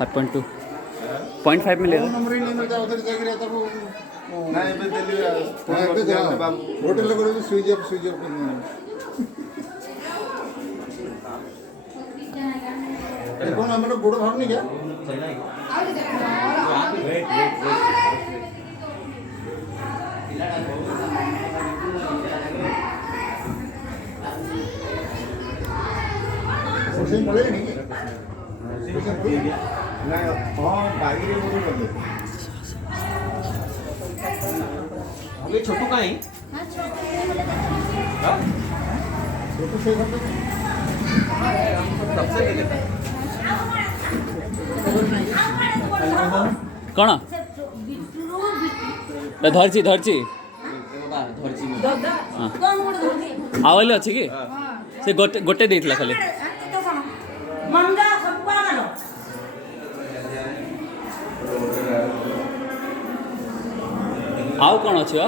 5.2 0.5 में ले लो। नंबर ही नहीं मिलता उधर जाके रहता वो नहीं बे दिल्ली होटल लगे तो स्विच ऑफ कौन हमारा गोड़ भाग नहीं क्या सेम पड़ेगा नहीं ना हां बागी रे मोटर कर दे ये छोटू का है हां छोटू से कर दो सबसे ले लेता है कौन धरची धरची आवले अच्छे कि से गोटे देइतला खाली आउ कौन अच्छे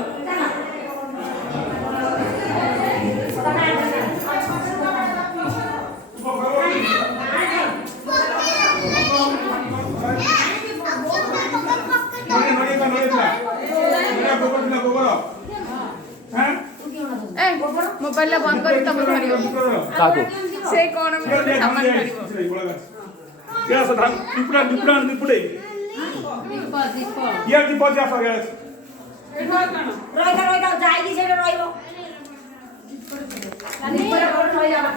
मोबाइल बंद कर तब धरियो काको से कोन में सामान धरियो क्या सदान डिपड़ा डिपड़े ये दीप जा सके रोइदा जाइगी से रोइबो कानी पर रोइ जाबा